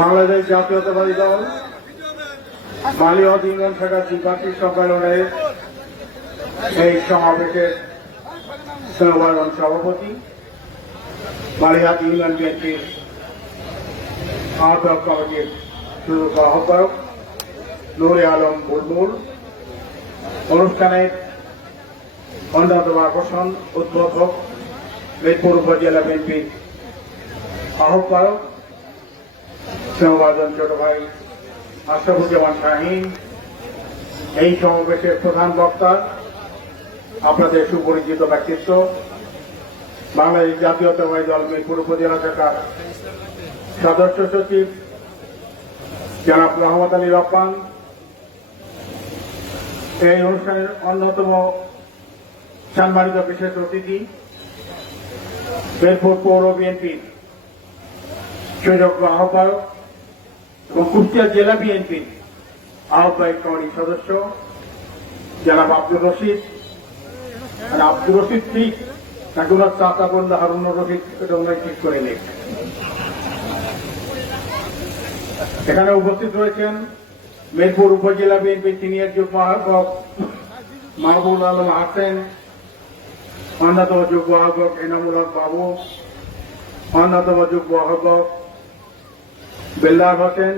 বাংলাদেশ জাতীয়তাবাদী দল মালিয়াদ ইউনিয়ন শাখার দ্বিপাক্ষিক সম্মেলনের এই সমাবেশের সমাবরণ সভাপতি। মালিয়াদ ইউনিয়ন বিএনপির আহ্বায়ক কমিটির সুযোগ্য আহ্বায়ক নুরে আলম বুলবুল। অনুষ্ঠানের অন্যতম আকর্ষণ উদ্বোধক মিরপুর উপজেলা বিএনপির আহ্বায়ক শ্যামবাদন ছোট ভাই আশরাফুজ্জামান শাহীন এই সমাবেশের প্রধান বক্তা, আপনাদের সুপরিচিত ব্যক্তিত্ব, বাংলাদেশ জাতীয়তাবাদী দল মিরপুর উপজেলা শাখার সদস্য সচিব, জনাব রহমত আলী রহমান এই অনুষ্ঠানের অন্যতম সম্মানিত বিশেষ অতিথি বেরপুর পৌর বিএনপির সুযোগ্য আহ্বায়ক এবং কুষ্টিয়া জেলা বিএনপির আহ্বায়ক কমিটির সদস্য জনাব আব্দুর রশিদ আব্দুর রশিদ ঠিক নাকি ওনার চাচা বন্ধু হারুন রশিদ এটা ঠিক করে নেই। এখানে উপস্থিত রয়েছেন মেদিনীপুর উপজেলা বিএনপির সিনিয়র যুগ্ম আহ্বায়ক মাহবুল আলম হাসেন, অন্যতম যুগ্ম আহ্বায়ক এনামুল হক বাবু, অন্যতম যুগ্ম আহ্বায়ক বেল্লার হোসেন।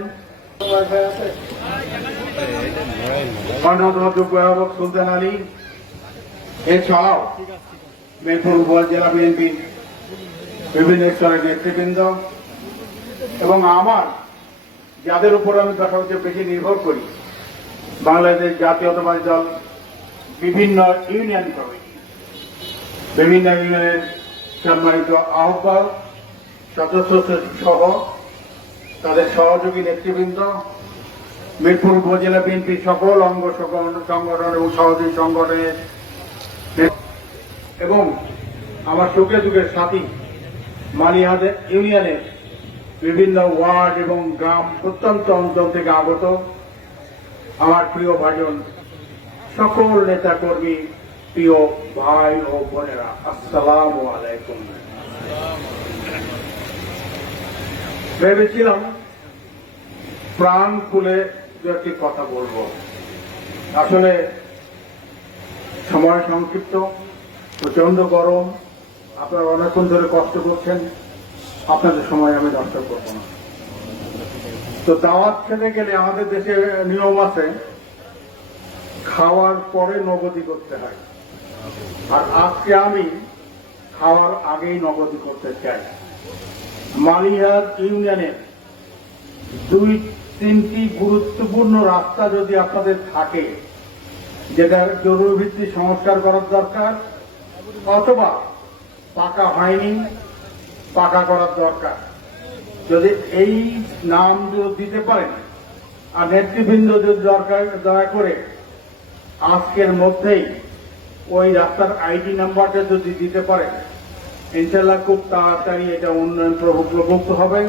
অন্যতম আলী। এছাড়াও মেদিনীপুর উপজেলা বিএনপির বিভিন্ন স্তরের নেতৃবৃন্দ। এবং আমার, যাদের উপর আমি সবচেয়ে বেশি নির্ভর করি, বাংলাদেশ জাতীয়তাবাদী দল বিভিন্ন ইউনিয়ন কমিটি। বিভিন্ন ইউনিয়নের সম্মানিত আহ্বায়ক সদস্য সহ তাদের সহযোগী নেতৃবৃন্দ, মিরপুর উপজেলা বিএনপির সকল অঙ্গ সংগঠন এবং সহযোগী সংগঠনের এবং আমার সুখে দুঃখের সাথী মালিহাদে ইউনিয়নের বিভিন্ন ওয়ার্ড এবং গ্রাম প্রত্যন্ত অঞ্চল থেকে আগত আমার প্রিয় ভাজন সকল নেতা কর্মী প্রিয় ভাই ও বোনেরা, আসসালাম আলাইকুম। ভেবেছিলাম প্রাণ খুলে দু একটি কথা বলব। আসলে সময় সংক্ষিপ্ত প্রচণ্ড গরম, আপনারা অনেকক্ষণ ধরে কষ্ট করছেন, আপনাদের সময় আমি নষ্ট করব না। তো দাওয়াত খেতে গেলে আমাদের দেশে নিয়ম আছে, খাওয়ার পরে নগদি করতে হয়। আর আজকে আমি খাওয়ার আগেই নগদি করতে চাই। মালিহার ইউনিয়নের দুই তিনটি গুরুত্বপূর্ণ রাস্তা যদি আপনাদের থাকে, যেটার জরুরি ভিত্তি সংস্কার করার দরকার, অথবা পাকা হয়নি, পাকা করার দরকার। যদি এই নাম দিতে পারেন, আর নেতৃবৃন্দ যদি দরকার, দয়া করে আজকের মধ্যেই ওই রাস্তার আইডি নাম্বারটা যদি দিতে পারেন ইনশাল্লাহ খুব তাড়াতাড়ি এটা উন্নয়ন প্রভুক্ত হবে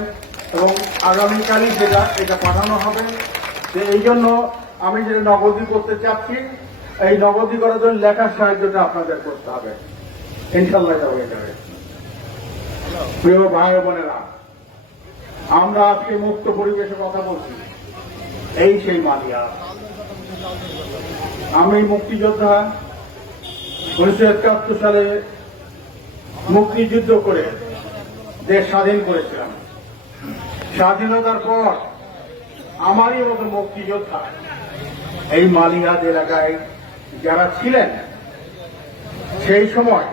এবং আগামীকালই যেটা, এটা পাঠানো হবে। যে এই জন্য আমি যে নগদি করতে চাচ্ছি, এই নগদি করার জন্য লেখার সাহায্যটা আপনাদের করতে হবে। ইনশাল্লাহ এটা হয়ে যাবে। প্রিয় ভাই বোনেরা, আমরা আজকে মুক্ত পরিবেশে কথা বলছি। এই সেই মালিয়া। আমি মুক্তিযোদ্ধা, উনিশশো একাত্তর সালে মুক্তিযুদ্ধ করে দেশ স্বাধীন করেছিলাম। স্বাধীনতার পর আমারই মতো মুক্তিযোদ্ধা এই মালিহাদ এলাকায় যারা ছিলেন, সেই সময়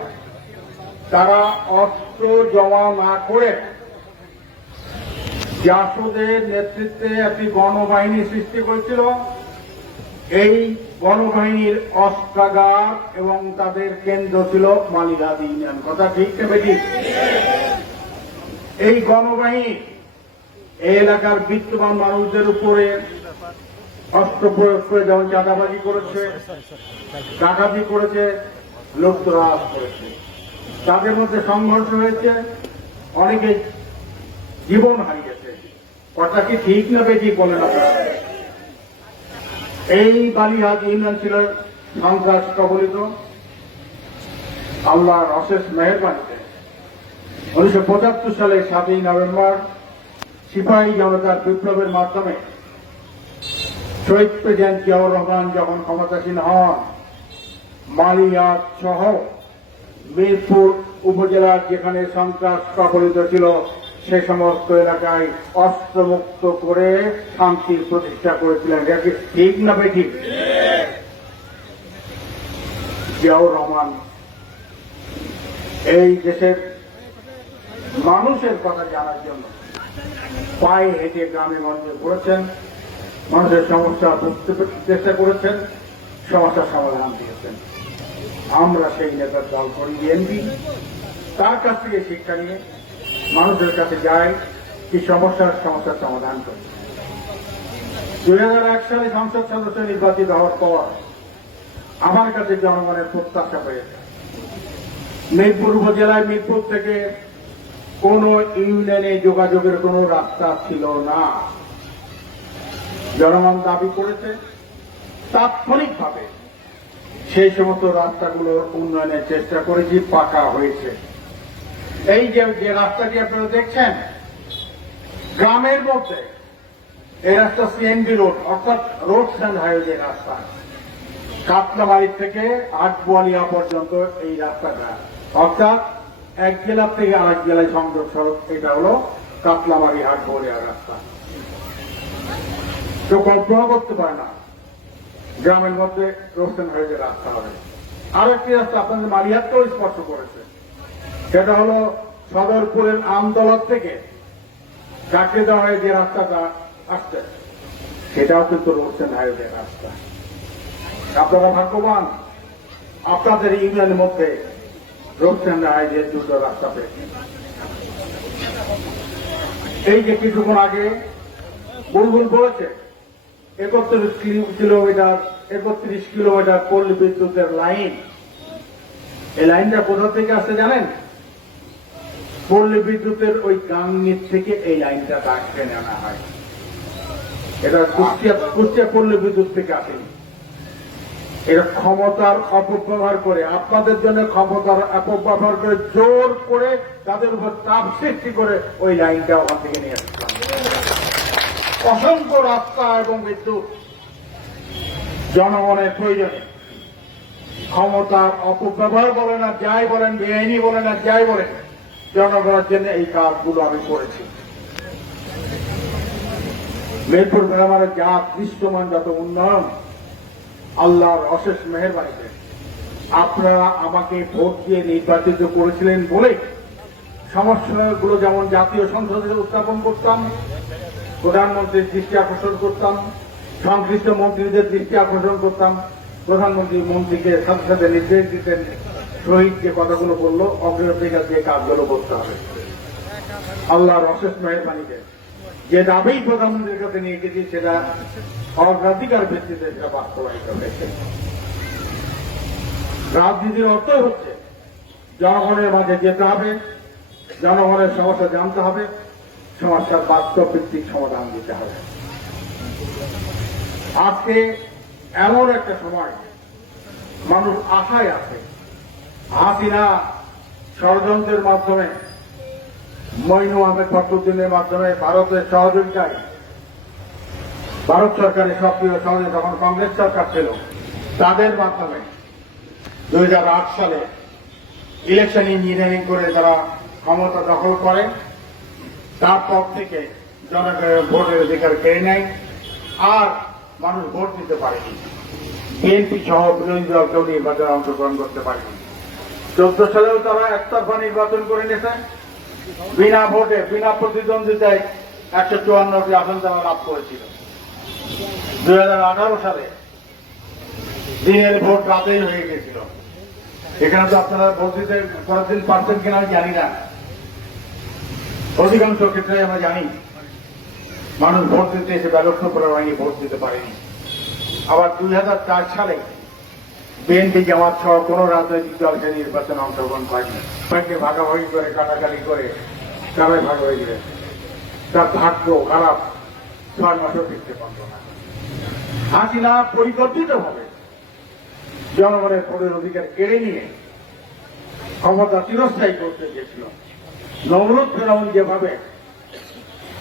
তারা অস্ত্র জমা না করে জাসদের নেতৃত্বে একটি গণবাহিনী সৃষ্টি করেছিল। এই গণবাহিনীর অস্ত্রাগার এবং তাদের কেন্দ্র ছিল মালিহাদ ইউনিয়ন। কথা ঠিক ঠিক এই গণবাহিনী এই এলাকার বিত্তবান মানুষদের উপরে অস্ত্র প্রয়োগ করে যেমন চাঁদাবাজি করেছে, ডাকাতি করেছে লোকতরাজ করেছে। তাদের মধ্যে সংঘর্ষ হয়েছে, অনেকে জীবন হারিয়েছে। কথা কি ঠিক না বেঠিক বলেন আপনারা? এই বালিহাট ইউনিয়ন ছিল সন্ত্রাস কবলিত। আল্লাহর অশেষ মেহরবানিতে। উনিশশো পঁচাত্তর সালে সাতই নভেম্বর সিপাহী জনতার বিপ্লবের মাধ্যমে শহীদ প্রেসিডেন্ট জিয়াউর রহমান যখন ক্ষমতাসীন হন মালিয়াত সহ মিরপুর উপজেলার যেখানে সন্ত্রাস কবলিত ছিল সে সমস্ত এলাকায় অস্ত্রমুক্ত করে শান্তির প্রতিষ্ঠা করেছিলেন। এটা কি ঠিক না বেঠিক? জিয়াউর রহমান এই দেশের মানুষের কথা জানার জন্য পায়ে হেঁটে গ্রামে গঞ্জে করেছেন মানুষের সমস্যা বুঝতে চেষ্টা করেছেন সমস্যার সমাধান দিয়েছেন। আমরা সেই নেতার দল করি বিএনপি তার কাছ থেকে শিক্ষা নিয়ে মানুষের কাছে যাই কি সমস্যার সমস্যার সমাধান করি। দুই হাজার এক সালে সংসদ সদস্য নির্বাচিত হওয়ার পর আমার কাছে জনগণের প্রত্যাশা পেয়েছে মিরপুর উপজেলায় মিরপুর থেকে কোন ইউনিয়নে যোগাযোগের কোন রাস্তা ছিল না। জনগণ দাবি করেছে, তাৎক্ষণিকভাবে সেই সমস্ত রাস্তাগুলোর উন্নয়নের চেষ্টা করেছি, পাকা হয়েছে। এই যে যে রাস্তাটি আপনারা দেখছেন, গ্রামের মধ্যে এই রাস্তা সিএনবি রোড অর্থাৎ রোড স্ট্যান্ড হাইওয়ে রাস্তা কাতলামারি থেকে আটবোয়ালিয়া পর্যন্ত এই রাস্তাটা। অর্থাৎ এক জেলা থেকে আরেক জেলায় সংযোগ সড়ক এটা হলো কাতলামারি আটবোয়ালিয়া রাস্তা। কেউ কল্পনা করতে পারে না গ্রামের মধ্যে রোশন হয়ে যে রাস্তা হবে। আর একটি রাস্তা আপনাদের মালিহাতকেও স্পর্শ করেছে। সেটা হলো সদরপুরের আমদলত থেকে চাকরিদা হয়ে যে রাস্তাটা আসছে সেটাও কিন্তু রোশন হাইওয়ে রাস্তা। আপনারা ভাগ্যবান, আপনাদের ইউনিয়নের মধ্যে রোশন হাইওয়ে দুটো রাস্তা পেয়েছেন এই যে কিছুক্ষণ আগে বুলবুল বলেছে, একত্রিশ কিলোমিটার একত্রিশ কিলোমিটার পল্লী বিদ্যুতের লাইন। এই লাইনটা কোথা থেকে আসছে জানেন? পল্লী বিদ্যুতের ওই গাঙ্গির থেকে এই লাইনটা দাগ টেনে আনা হয়। এটা কুষ্টিয়া কুষ্টিয়া পল্লী বিদ্যুৎ থেকে আসেনি। এটা ক্ষমতার অপব্যবহার করে, আপনাদের জন্য ক্ষমতার অপব্যবহার করে, জোর করে তাদের উপর চাপ সৃষ্টি করে ওই লাইনটা ওখান থেকে নিয়ে আসলাম অসংখ্য রাস্তা এবং বিদ্যুৎ জনগণের প্রয়োজনে। ক্ষমতার অপব্যবহার বলেন আর যাই বলেন, বেআইনি বলেন আর যাই বলেন জনগণের জন্য এই কাজগুলো আমি করেছি। মেরপুর গ্রামের যা দৃশ্যমান যত উন্নয়ন, আল্লাহর অশেষ মেহরবানিতে আপনারা আমাকে ভোট দিয়ে নির্বাচিত করেছিলেন বলে সমস্যাগুলো যেমন জাতীয় সংসদে উত্থাপন করতাম, প্রধানমন্ত্রীর দৃষ্টি আকর্ষণ করতাম, সংশ্লিষ্ট মন্ত্রীদের দৃষ্টি আকর্ষণ করতাম, প্রধানমন্ত্রী মন্ত্রীকে সাথে সাথে নির্দেশ দিতেন শহীদ যে কথাগুলো বলল অগ্রাধিকার দিয়ে কাজগুলো করতে হবে। আল্লাহর অশেষ মেহরবানিতে। যে দাবি প্রধানমন্ত্রীর কাছে নিয়ে গেছি সেটা অগ্রাধিকার ভিত্তিতে সেটা বাস্তবায়িত হয়েছে। রাজনীতির অর্থ হচ্ছে, জনগণের মাঝে যেতে হবে, জনগণের সমস্যা জানতে হবে, সমস্যার বাস্তব ভিত্তিক সমাধান দিতে হবে। আজকে এমন একটা সময়, মানুষ আশায় আছে হাসিনা ষড়যন্ত্রের মাধ্যমে, মইনু আহমেদ ফখরুদ্দিনের মাধ্যমে ভারতের সহযোগিতায় ভারত সরকারের সক্রিয় সহযোগী যখন কংগ্রেস সরকার ছিল, তাদের মাধ্যমে দুই সালে ইলেকশন ইঞ্জিনিয়ারিং করে তারা ক্ষমতা দখল করে। তারপর থেকে জনগণের ভোটের অধিকার কেড়ে নেয় আর মানুষ ভোট দিতে পারেনি। বিএনপি সহ বিরোধী দল কেউ নির্বাচনে অংশগ্রহণ করতে পারেনি। চোদ্দ সালেও তারা একতরফা নির্বাচন করে নিয়েছে। বিনা ভোটে, বিনা প্রতিদ্বন্দ্বিতায় একশো চুয়ান্নটি আসন তারা লাভ করেছিল। দুই হাজার আঠারো সালে দিনের ভোট রাতেই হয়ে গেছিল এখানে তো আপনারা ভোট দিতে কতদিন পারছেন কিনা আমি জানি না। অধিকাংশ ক্ষেত্রে আমরা জানি, মানুষ ভোট দিতে এসে ব্যালট পেপার ভোট দিতে পারেনি। আবার দুই হাজার চার সালে বিএনপি জামাত সহ কোন রাজনৈতিক দল সে নির্বাচনে অংশগ্রহণ করেনি কয়েকটি ভাগাভাগি করে কাটাকাটি করে সবাই ভাগ হয়ে গেলে তার ভাগ্য খারাপ, ছয় মাসও ফিরতে পারত না। হাসিনা পরিকল্পিতভাবে জনগণের ভোটের অধিকার কেড়ে নিয়ে ক্ষমতা চিরস্থায়ী করতে গেছিল নমরুদ ফেরাউন যেভাবে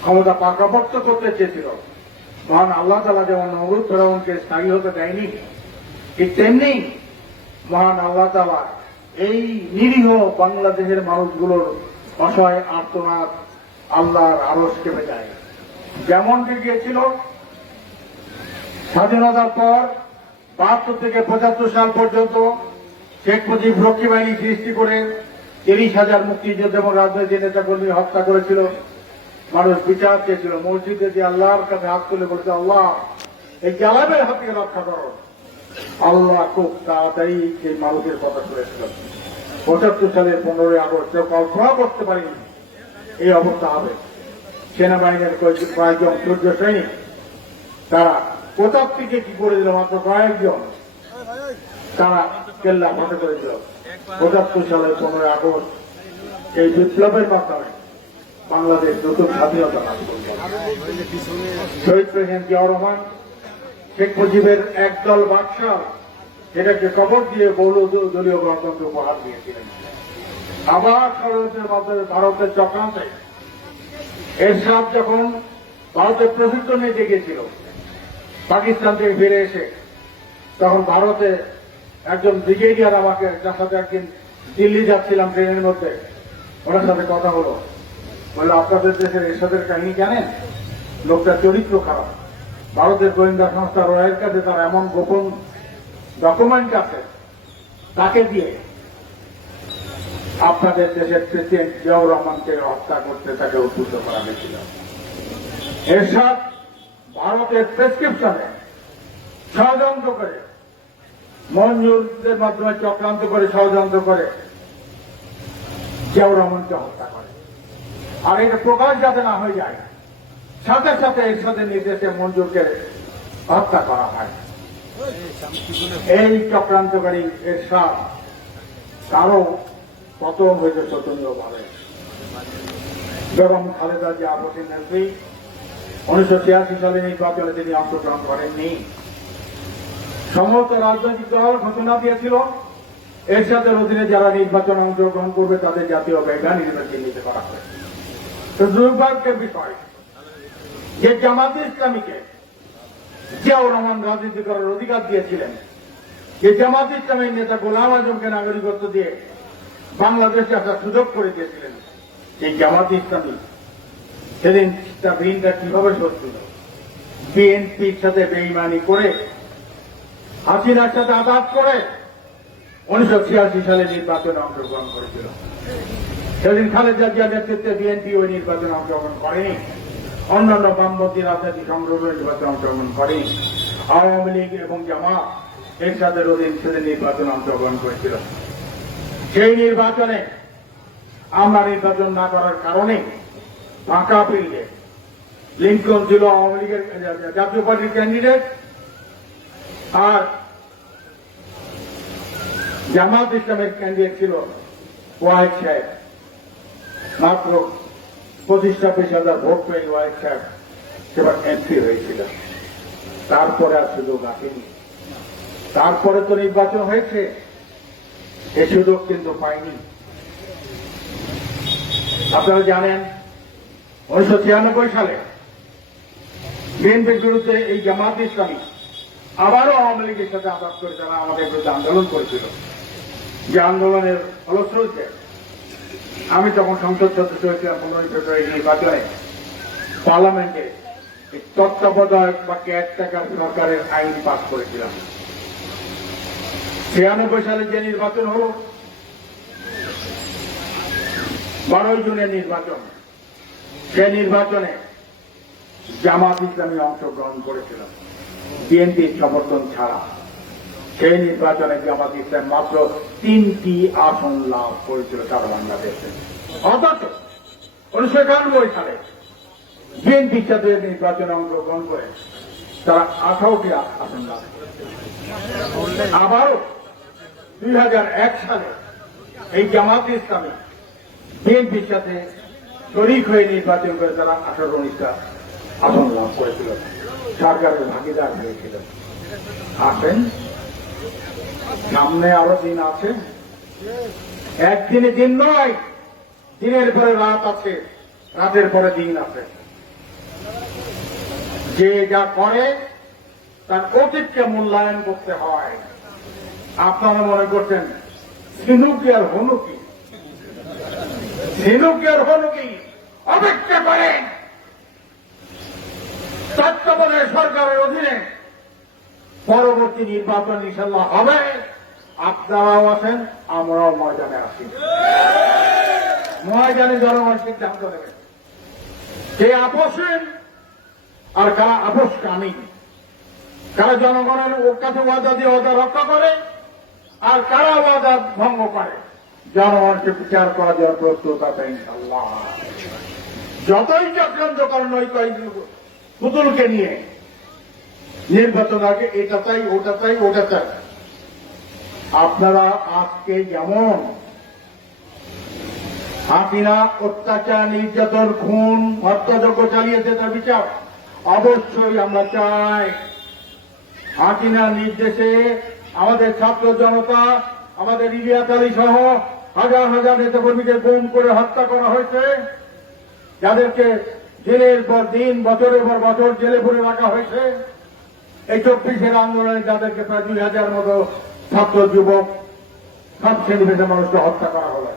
ক্ষমতা পাকাপোক্ত করতে চেয়েছিল, মহান আল্লাহ তালা যেমন নমরুদ ফেরাউনকে স্থায়ী হতে দেয়নি ঠিক তেমনি মহান আল্লাহ তালা এই নিরীহ বাংলাদেশের মানুষগুলোর অসহায় আর্তনাদ আল্লাহর আরস কেঁপে যায় যেমনটি গিয়েছিল, স্বাধীনতার পর বাহাত্তর থেকে পঁচাত্তর সাল পর্যন্ত শেখ মুজিব রক্ষী বাহিনী সৃষ্টি করে তিরিশ হাজার মুক্তিযুদ্ধ এবং রাজনৈতিক নেতাকর্মী হত্যা করেছিল। মানুষ বিচার চেয়েছিল, মসজিদে যে আল্লাহর কাছে হাত তুলে বলেছে, আল্লাহ, এই জালাবের হাত রক্ষা করো। আল্লাহ খুব তাড়াতাড়ি সেই মানুষের কথা শুনেছিল পঁচাত্তর সালের পনেরোই আগস্ট কেউ কল্পনা করতে পারিনি, এই অবস্থা হবে। সেনাবাহিনীর কয়েক- কয়েকজন সূর্য সৈনিক, তারা কোথাও থেকে কি করে দিল? মাত্র কয়েকজন। তারা কেল্লা ফটে করেছিল পঁচাত্তর সালের পনেরোই আগস্ট এই বিপ্লবের মাধ্যমে বাংলাদেশ নতুন স্বাধীনতা লাভ করবে। শহীদ প্রেসিডেন্ট জিয়াউর রহমান শেখ মুজিবের একদল বাদশাহ এটাকে কবর দিয়ে বহু দলীয় গণতন্ত্র উপহার দিয়েছিলেন। আবার ষড়যন্ত্রের মাধ্যমে ভারতের চক্রান্তে এরশাদ যখন ভারতের প্রশিক্ষণ নিতে গিয়েছিল পাকিস্তান থেকে ফিরে এসে, তখন ভারতে একজন ব্রিগেডিয়ার আমাকে যার সাথে একদিন দিল্লি যাচ্ছিলাম ট্রেনের মধ্যে, ওনার সাথে কথা হলো। বলল, আপনাদের দেশের এরশাদের কাহিনী জানেন? লোকটার চরিত্র খারাপ। ভারতের গোয়েন্দা সংস্থা রয়ের কাছে তার এমন গোপন ডকুমেন্ট আছে, তাকে দিয়ে আপনাদের দেশের প্রেসিডেন্ট জিয়াউর রহমানকে হত্যা করতে তাকে উদ্বুদ্ধ করা হয়েছিল। এরশাদ ভারতের প্রেসক্রিপশনে ষড়যন্ত্র করে, মঞ্জুরদের মাধ্যমে চক্রান্ত করে ষড়যন্ত্র করে জিয়াউর রহমানকে হত্যা করে। আর এটা প্রকাশ যাতে না হয়ে যায় সাথে সাথে এরশাদের নির্দেশে মঞ্জুরকে হত্যা করা হয়। এই চক্রান্তকারী এরশাদ তারও পতন হয়েছে শোচনীয়ভাবে। বেগম খালেদা জিয়া আপসের নেত্রী উনিশশো ছিয়াশি সালে নির্বাচনে তিনি অংশগ্রহণ করেননি। সমস্ত রাজনৈতিক দল ঘোষণা দিয়েছিল, এরশাদের অধীনে যারা নির্বাচনে অংশগ্রহণ করবে তাদের জাতীয় বেগান হিসেবে চিহ্নিত করা হয় তো দুর্ভাগ্যের বিষয় যে জামাতে ইসলামীকে জিয়াউর রহমান রাজনীতি করার অধিকার দিয়েছিলেন, যে জামাত ইসলামের নেতা গোলাম আজমকে নাগরিকত্ব দিয়ে বাংলাদেশে আসার সুযোগ করে দিয়েছিলেন, সেই জামাত ইসলামী সেদিন তার ঋণটা কীভাবে শোধ দিল? বিএনপির সাথে বেইমানি করে, হাসিনার সাথে আঘাত করে উনিশশো ছিয়াশি সালে নির্বাচনে অংশগ্রহণ করেছিল। সেদিন খালেদা জিয়ার নেতৃত্বে বিএনপি ওই নির্বাচনে অংশগ্রহণ করেনি। অন্যান্য বামপন্থী রাজনৈতিক সংগ্রহ নির্বাচনে অংশগ্রহণ করেনি আওয়ামী লীগ এবং জামাত এরশাদের অধীন সেদিন নির্বাচনে অংশগ্রহণ করেছিল। সেই নির্বাচনে আমরা নির্বাচন না করার কারণে ফাঁকা ফিল্ডে লিঙ্কন ছিল আওয়ামী লীগের জাতীয় পার্টির ক্যান্ডিডেট আর জামাত ইসলামের ক্যান্ডিডেট ছিল ওয়াহিদ সাহেব। মাত্র পঁচিশ ছাব্বিশ হাজার ভোট পেয়ে ওয়াহিদ সাহেব সেবার এমপি হয়েছিল। তারপরে আর সুযোগ আসেনি। তারপরে তো নির্বাচন হয়েছে। এ সুযোগ কিন্তু পাইনি। আপনারা জানেন, উনিশশো ছিয়ানব্বই সালে বিএনপির বিরুদ্ধে এই জামাত ইসলামী আবারও আওয়ামী লীগের সাথে আঘাত করে তারা আমাদের বিরুদ্ধে আন্দোলন করেছিল। যে আন্দোলনের ফলশ্রুতিতে আমি তখন সংসদ সদস্য হয়েছিলাম পনেরোই ফেব্রুয়ারি নির্বাচনে পার্লামেন্টে তত্ত্বাবধায়ক বা কেয়ারটেকার সরকারের আইন পাস করেছিলাম। ছিয়ানব্বই সালে যে নির্বাচন হল, বারোই জুনের নির্বাচন, সে নির্বাচনে জামাত ইসলামী অংশগ্রহণ করেছিল বিএনপির সমর্থন ছাড়া। সেই নির্বাচনে জামাত ইসলাম মাত্র তিনটি আসন লাভ করেছিল সারা বাংলাদেশে। অথচ উনিশশো একানব্বই সালে বিএনপির সাথে নির্বাচনে অংশগ্রহণ করে তারা আঠারোটি আসন লাভ করেছিল আবারও দুই হাজার এক সালে এই জামাত ইসলামী বিএনপির সাথে শরিক হয়ে নির্বাচন করে তারা আঠারো উনিশটা আসন লাভ করেছিল। সরকারের ভাগিদার হয়েছিল। আসেন সামনে আরও দিন আছে। একদিনে দিন নয়, দিনের পরে রাত আছে, রাতের পরে দিন আছে। যে যা করে, তার অতীতকে মূল্যায়ন করতে হয়। আপনারা মনে করছেন সিনুকি আর হনুকি সিনুকি আর হনুকি অপেক্ষা করেন। তত্ত্বাবধায়ক সরকারের অধীনে পরবর্তী নির্বাচন ইনশাল্লাহ হবে। আপনারাও আছেন আমরাও ময়দানে আছি ময়দানে জনগণ সিদ্ধান্ত নেবে কে আপোষেন আর কারা আপোষ কামি কারা জনগণের কাছে ওয়াদা দিয়ে ওয়াদা রক্ষা করে আর কারা ওয়াদা ভঙ্গ করে? জনগণকে বিচার করা যাওয়ার প্রস্তুত আছে যতই চক্রান্ত করেন ওই কয়েক পুতুলকে নিয়ে নির্বাচন আগে এটা চাই, ওটা চাই ওটা চাই। আপনারা আজকে যেমন হাসিনা অত্যাচার, নির্যাতন, খুন, হত্যাযজ্ঞ চালিয়েছে তার বিচার, অবশ্যই আমরা চাই হাসিনা নির্দেশে আমাদের ছাত্র জনতা, আমাদের ইলিয়াস আলী সহ হাজার হাজার নেতাকর্মীকে গুম করে হত্যা করা হয়েছে। যাদেরকে দিনের পর দিন, বছরের পর বছর জেলে ভরে রাখা হয়েছে। এই চব্বিশের আন্দোলনে যাদেরকে প্রায় দুই হাজার মতো ছাত্র যুবক, সব শ্রেণীভেদে মানুষকে হত্যা করা হলো।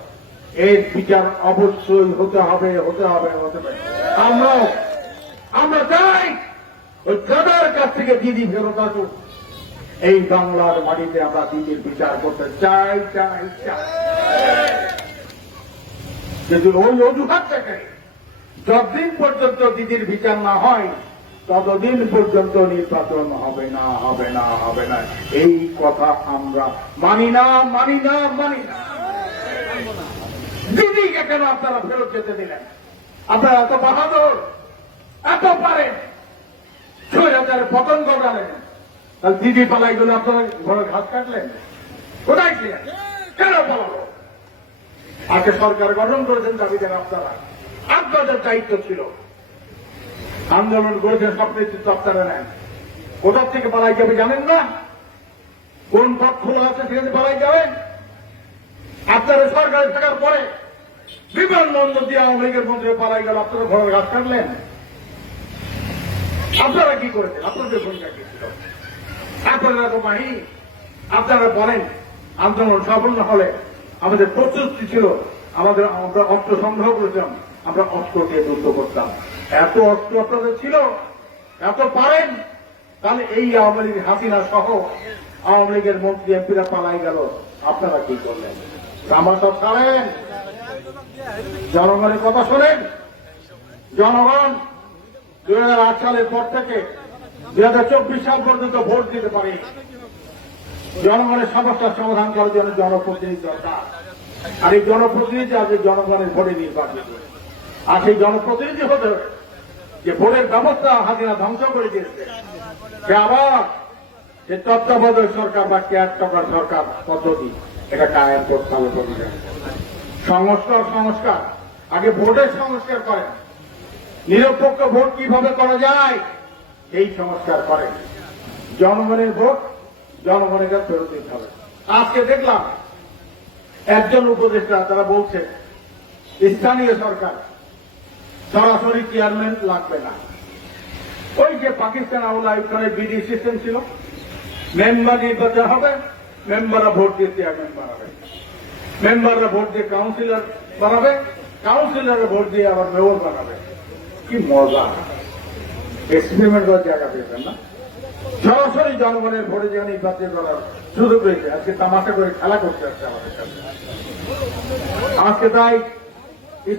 এর বিচার অবশ্যই হতে হবে হতে হবে হতে হবে। আমরাও, আমরা চাই ওই কাদার কাছ থেকে দিদি ফেরত আসুক। এই বাংলার মাটিতে আমরা দিদির বিচার করতে চাই চাই চাই। কিন্তু ওই অজুহাত থেকে যতদিন পর্যন্ত দিদির বিচার না হয় ততদিন পর্যন্ত নির্বাচন হবে না হবে না হবে না। এই কথা আমরা মানি না মানি না মানি না। দিদিকে কেন আপনারা ফেরত যেতে দিলেন? আপনারা এত বাহাদুর, এত পারেন। ছয় হাজার পতন ঘটালেন। দিদি পালাই গেলে আপনারা ঘরে ঘাস কাটলেন? কোথায় ছিলেন কেন পালাবো আজকে সরকার গঠন করেছেন দাবি দেন আপনারা। আপনাদের দায়িত্ব ছিল। আন্দোলন করেছেন সব নেতৃত্ব আপনারা নেন। কোথার থেকে পালাই যাবে জানেন না? কোন খোলা আছে সেখানে পালাই যাবেন? আপনারা সরকারে থাকার পরে বিমানবন্দর দিয়ে আওয়ামী লীগের মন্ত্রী পালাই গেল, আপনারা ঘরের গাছ কাটলেন? আপনারা কি করেছেন? আপনাদের ভূমিকা কি ছিল? আপনারা তো বাহিনী। আপনারা বলেন, আন্দোলন সফল না হলে আমাদের প্রস্তুতি ছিল। আমাদের আমরা অস্ত্র সংগ্রহ করেছিলাম, আমরা অস্ত্রকে যুদ্ধ করতাম। এত অর্থ আপনাদের ছিল, এত পারেন, তাহলে এই আওয়ামী লীগ, হাসিনা সহ আওয়ামী লীগের মন্ত্রী এমপিরা পালাই গেল। আপনারা কি করলেন? সব ছাড়েন। জনগণের কথা শোনেন। জনগণ দুই হাজার আট সালের পর থেকে দুই হাজার চব্বিশ সাল পর্যন্ত ভোট দিতে পারে। জনগণের সমস্যার সমাধান করার জন্য জনপ্রতিনিধি দরকার। আর এই জনপ্রতিনিধি আজকে জনগণের ভোটে নির্বাচিত। আর সেই জনপ্রতিনিধি হতে হবে। যে ভোটের ব্যবস্থা হাজিরা ধ্বংস করে দিয়েছে। সে আবার যে তত্ত্বাবধায়ক সরকার বা কেয়ার টকার সরকার পদ্ধতি, এটা কায়েম করতে হবে। সংস্কার সংস্কার, আগে ভোটের সংস্কার করেন। নিরপেক্ষ ভোট কীভাবে করা যায়, এই সংস্কার করেন। জনগণের ভোট, জনগণের কাছে ফেরত দিতে হবে। আজকে দেখলাম একজন উপদেষ্টা, তারা বলছে, স্থানীয় সরকার সরাসরি চেয়ারম্যান লাগবে না। ওই যে পাকিস্তান আমলা ওখানে বিডি সিস্টেম ছিল মেম্বার নির্বাচন হবে মেম্বাররা ভোট দিয়ে চেয়ারম্যান বানাবে। মেম্বাররা ভোট দিয়ে কাউন্সিলর বানাবে কাউন্সিলররা ভোট দিয়ে আবার মেয়র বানাবে। কি মজা। এক্সপেরিমেন্ট করার জায়গা পেয়েছেন না? সরাসরি জনগণের ভোটে যেখানে নির্বাচন করার সুযোগ রয়েছে, আজকে তামাশা করে খেলা করতে আসছে আমাদের সাথে আজকে তাই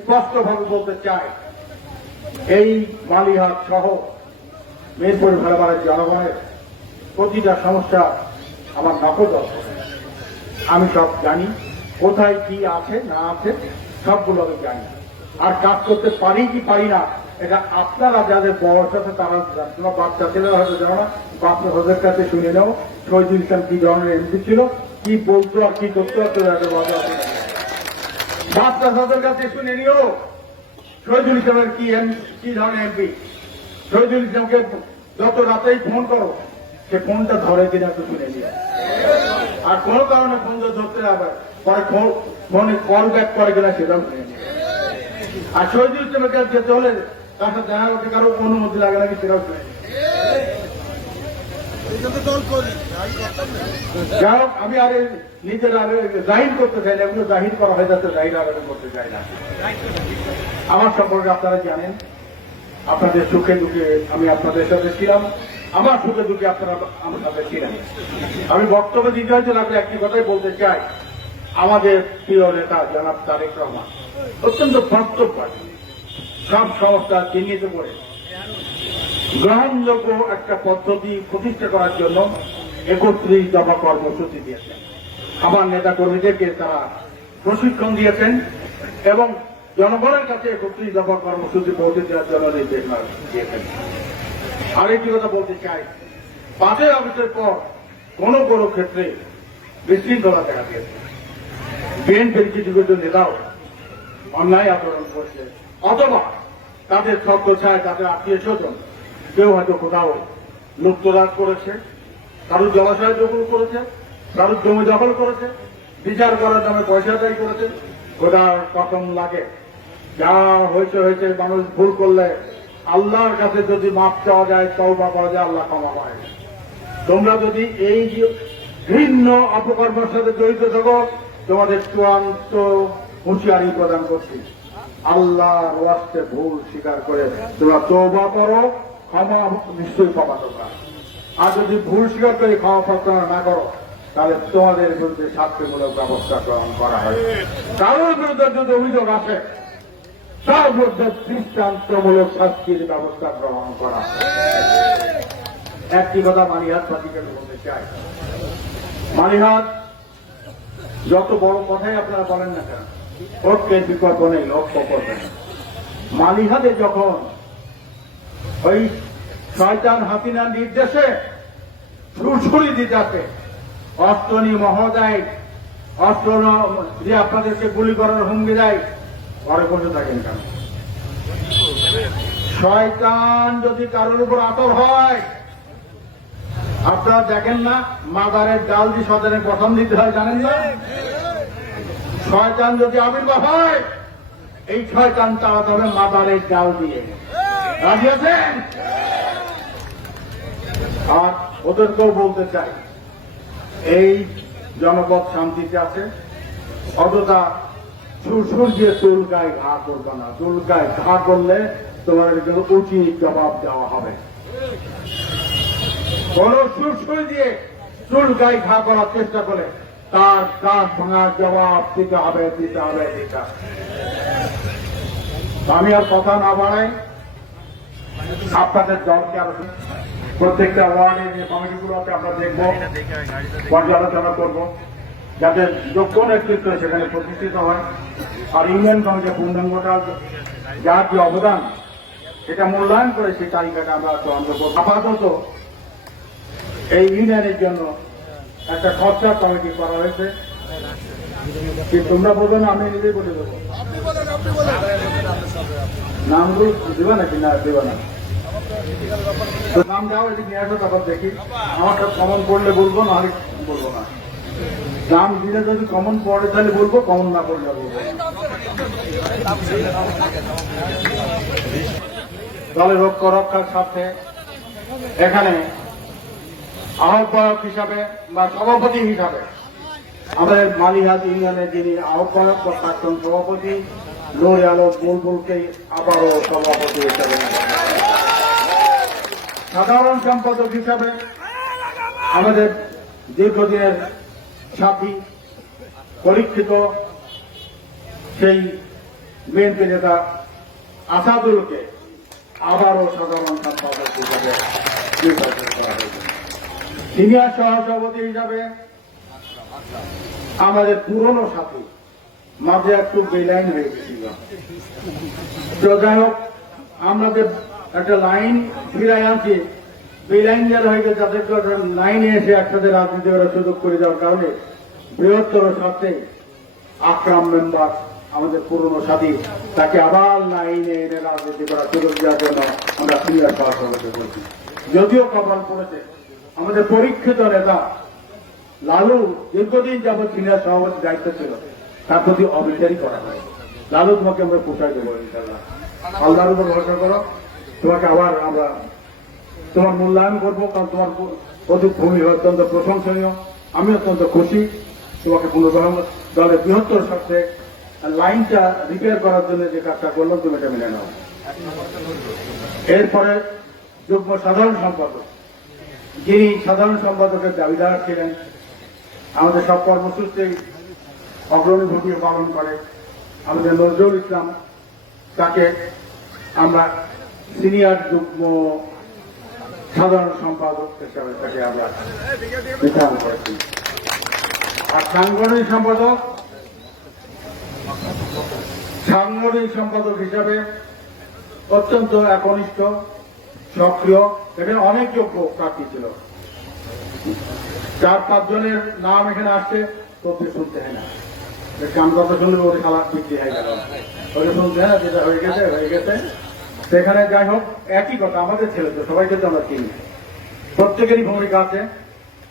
স্পষ্টভাবে বলতে চাই এই মালিহাট সহ মিরপুর ভেড়াবাড়ির জনগণের প্রতিটা সমস্যা আমার নকল আমি সব জানি, কোথায় কি আছে, না আছে, সবগুলো আমি জানি। আর কাজ করতে পারি কি পারি না, এটা আপনারা যাদের বয়স আছে, তারা আপনার বাচ্চা ছেলেরা হয়তো জানো না বাচ্চা ওদের কাছে শুনে নাও শহীদুল ইসলাম কি ধরনের এমপি ছিল, কি বলতো আর কি করতো, আর তোরা বাচ্চা আছে কাছে শুনে নিও। শহীদুল ইসলামের কি এম- কি ধরনের এমপি? শহীদুল ইসলামকে যত রাতেই ফোন করো, সে ফোনটা ধরে কিনা তো শুনে নিয়ে আর কোন কারণে ফোন ধরতে না পারে ফোন- কল ব্যাক করে কিনা সেটাও শুনে নিয়ে আর শহীদুল ইসলামের কাছে যেতে হলে তার সাথে দেখা করতে কারও অনুমতি লাগে নাকি সেটাও শুনে যাই হোক, আমি আরে নিজের জাহির করতে চাই না, এগুলো জাহির করা হয়ে যাচ্ছে, জাহির আবেদন করতে চাই না। আমার সম্পর্কে আপনারা জানেন, আপনাদের সুখে দুঃখে আমি আপনাদের সাথে ছিলাম, আমার সুখে দুঃখে আপনারা আমার সাথে ছিলেন। আমি বক্তব্য দিতে হয়তো লাগলে একটি কথাই বলতে চাই। আমাদের প্রিয় নেতা জনাব তারেক রহমান অত্যন্ত বাস্তববাদী সব সংস্থা চিহ্নিত করে গ্রহণযোগ্য একটা পদ্ধতি প্রতিষ্ঠা করার জন্য একত্রিশ দফা কর্মসূচি দিয়েছেন। আমার নেতা কর্মীদেরকে তারা প্রশিক্ষণ দিয়েছেন এবং জনগণের কাছে একত্রিশ দফা কর্মসূচি পৌঁছে দেওয়ার জন্য নির্দেশনা দিয়েছেন। আরেকটি কথা বলতে চাই পাঁচই আগস্টের পর কোন কোন ক্ষেত্রে বিশৃঙ্খলা দেখা দিয়েছে। বিএনপির কিছু কিছু নেতাও অন্যায় আচরণ করছে, অথবা তাদের শব্দ ছায় তাদের আত্মীয় স্বজন। কেউ হয়তো কোথাও লুপ্তরাজ করেছে, কারোর জলাশয় দখল করেছে, কারোর জমি দখল করেছে, বিচার করার নামে পয়সা দায়ী করেছে কোথার কখন লাগে। যা হয়েছে হয়েছে, মানুষ ভুল করলে আল্লাহর কাছে যদি মাপ চাওয়া যায়, তওবা করা যায়, আল্লাহ ক্ষমা হয় তোমরা যদি এই ঘৃণ্য অপকর্মের সাথে জড়িত থাকো, তোমাদের চূড়ান্ত হুঁশিয়ারি প্রদান করছি। আল্লাহর ওয়াস্তে ভুল স্বীকার করে তোমরা তৌবা করো, ক্ষমা নিশ্চয়ই পাবা তোমরা। আর যদি ভুল স্বীকার করে ক্ষমা প্রার্থনা না করো, তাহলে তোমাদের বিরুদ্ধে শাস্তিমূলক ব্যবস্থা গ্রহণ করা হয়। কারোর বিরুদ্ধে যদি অভিযোগ আছে তার মধ্যে দৃষ্টান্তমূলক শাস্তির ব্যবস্থা গ্রহণ করা একটি কথা মালিহাত পাতিকে বলতে চাই। মালিহাত যত বড় কথাই আপনারা বলেন না কেন ভোটকে বিকল্প নেই লক্ষ্য করবেন মালিহাতে যখন ওই শয়তান হাসিনার নির্দেশে সুরসুরি দিতে অস্ত্রনী মহোদয়, অস্ত্র যে আপনাদেরকে গুলি করার হুমকি দেয় ঘরে বসে থাকেন কেন? শয়তান যদি কারোর উপর আতর হয়, আপনারা দেখেন না, মাদারের ডাল দিয়ে সদনের প্রথম দিতে হয়, জানেন না? শয়তান যদি আবির্ভাব হয়, এই শয়তান তাড়াতে হবে মাদারের ডাল দিয়ে। রাজি আছেন? আর ওদেরকেও বলতে চাই, এই জনপদ শান্তিতে আছে। অযথা সুরসুর দিয়ে চুলকায় ঘা করবে না। চুলকায় ঘা করলে তোমার উচিত জবাব দেওয়া হবে। কোন সুরসুর দিয়ে চুলকায় ঘা করার চেষ্টা করে তার কাজ ভাঙার জবাব দিতে হবে দিতে হবে। আমি আর কথা না বাড়াই, আপনাদের দলকে আরও প্রত্যেকটা ওয়ার্ডে যে কমিটিগুলো আছে, আমরা দেখব, পর্যালোচনা করব। যাতে যোগ্য নেতৃত্ব সেখানে প্রতিষ্ঠিত হয়। আর ইউনিয়ন কমিটির পূর্ণাঙ্গটা যার যে অবদান এটা মূল্যায়ন করে সেই তালিকাটা আমরা চূড়ান্ত করব। আপাতত এই ইউনিয়নের জন্য একটা খরচা কমিটি করা হয়েছে। তোমরা বলবে না আমি নিজেই বলে দেবো। নামগুলো দেবে নাকি? না দেবে না। নাম যাও এটি নিয়ে আসো তারপর দেখি। আমার সব কমন পড়লে বলব না হলে বলব না। নাম দিলে যদি কমন পড়ে তাহলে বলব কমন না পড়লে বলব। দলের রক্ষ রক্ষার স্বার্থে এখানে আহ্বায়ক হিসাবে বা সভাপতি হিসাবে আমাদের মালিহাত ইউনিয়নের যিনি আহ্বায়ক বা প্রাক্তন সভাপতি, নুর আলো বুলবুলকে আবারও সভাপতি হিসাবে। সাধারণ সম্পাদক হিসাবে আমাদের দীর্ঘদিনের সাথী, পরীক্ষিত সেই বিএনপি নেতা আসাদুলকে আবারও সাধারণ সম্পাদক হিসাবে সিনিয়র সহসভাপতি হিসাবে আমাদের পুরনো সাথী মাঝে একটু বেলাইন হয়ে গেছিল। তো যাই হোক, আমাদের একটা লাইন ফিরাই আনছি। বেলাইন যারা হয়ে গেছে তাদেরকে লাইনে এসে একসাথে রাজনীতি করার সুযোগ করে দেওয়ার কারণে বৃহত্তর স্বার্থে আকরাম মেম্বার আমাদের পুরনো সাথী, তাকে আবার লাইনে এনে রাজনীতি করার সুযোগ দেওয়ার জন্য আমরা ক্রিয়া সহযোগিতা করছি। যদিও কপাল পড়েছে। আমাদের পরীক্ষিত নেতা লালু দীর্ঘদিন যাবৎ সিনিয়র সভাপতি দায়িত্ব ছিল। তার প্রতি অবিচারই করা হয়। লালু, তোমাকে আমরা পোষাই দেবো ইনশাল্লাহ আল্লাহর উপর ভরসা করো। তোমাকে আবার আমরা তোমার মূল্যায়ন করব, কারণ তোমার প্রতি ভূমি অত্যন্ত প্রশংসনীয়। আমি অত্যন্ত খুশি। তোমাকে পুনর্বাহ দলের বৃহত্তর স্বার্থে লাইনটা রিপেয়ার করার জন্য যে কাজটা করলাম, তুমি এটা মেনে নাও। এরপরে যুগ্ম সাধারণ সম্পাদক যিনি সাধারণ সম্পাদকের দাবিদার ছিলেন, আমাদের সব কর্মসূচি অগ্রণী ভূমিকা পালন করে। আমাদের নজরুল ইসলাম, তাকে আমরা সিনিয়র যুগ্ম সাধারণ সম্পাদক হিসাবে তাকে আমরা নির্ধারণ করেছি। আর সাংগঠনিক সম্পাদক সাংগঠনিক সম্পাদক হিসাবে অত্যন্ত একনিষ্ঠ। সক্রিয় এখানে অনেক যোগ্য প্রার্থী ছিল। চার পাঁচজনের নাম এখানে আসছে তোকে শুনতে হয় না। কাম কথা শুনলে ওর খালা বিক্রি হয়ে গেল। ওকে শুনতে হয় না, যেটা হয়ে গেছে হয়ে গেছে। সেখানে যাই হোক, একই কথা, আমাদের ছেলে তো, সবাইকে তো আমরা চিনি। প্রত্যেকেরই ভূমিকা আছে,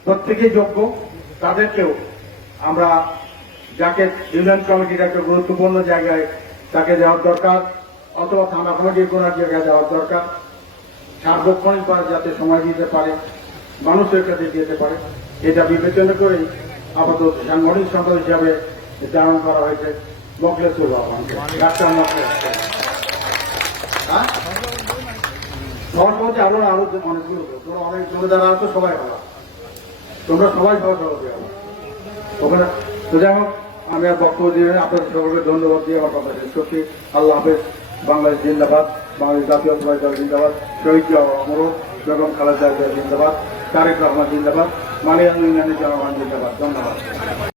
প্রত্যেকেই যোগ্য, তাদেরকেও আমরা যাকে ইউনিয়ন কমিটির একটা গুরুত্বপূর্ণ জায়গায় তাকে দেওয়ার দরকার, অথবা থানা কমিটির কোনো জায়গায় দেওয়ার দরকার। সার্বক্ষণিক পারে যাতে সময় দিতে পারে, মানুষের কাছে যেতে পারে, এটা বিবেচনা করেই আপাতত সাংগঠনিক সম্পদ হিসাবে নির্ধারণ করা হয়েছে মকলেসুর রহমান ডাক্তার সহসভাপতি আরও আরও অনেকগুলো। তোমরা অনেক জমিদার আছো সবাই ভালো। তোমরা সবাই সহসভাপতি হবে ওখানে তো যাই হোক, আমি আর বক্তব্য দিয়ে আপনাদের সকলকে ধন্যবাদ দিয়ে আমার কথা শেষ করছি। আল্লাহ হাফেজ, বাংলাদেশ জিন্দাবাদ। বাংলাদেশ জাতীয়তাবাদী দল জিন্দাবাদ, শহীদ অমর বেগম খালেদা জিয়া জিন্দাবাদ, তারেক রহমান জিন্দাবাদ, মালিয়ান ইউনিয়নের জনগণ জিন্দাবাদ। ধন্যবাদ।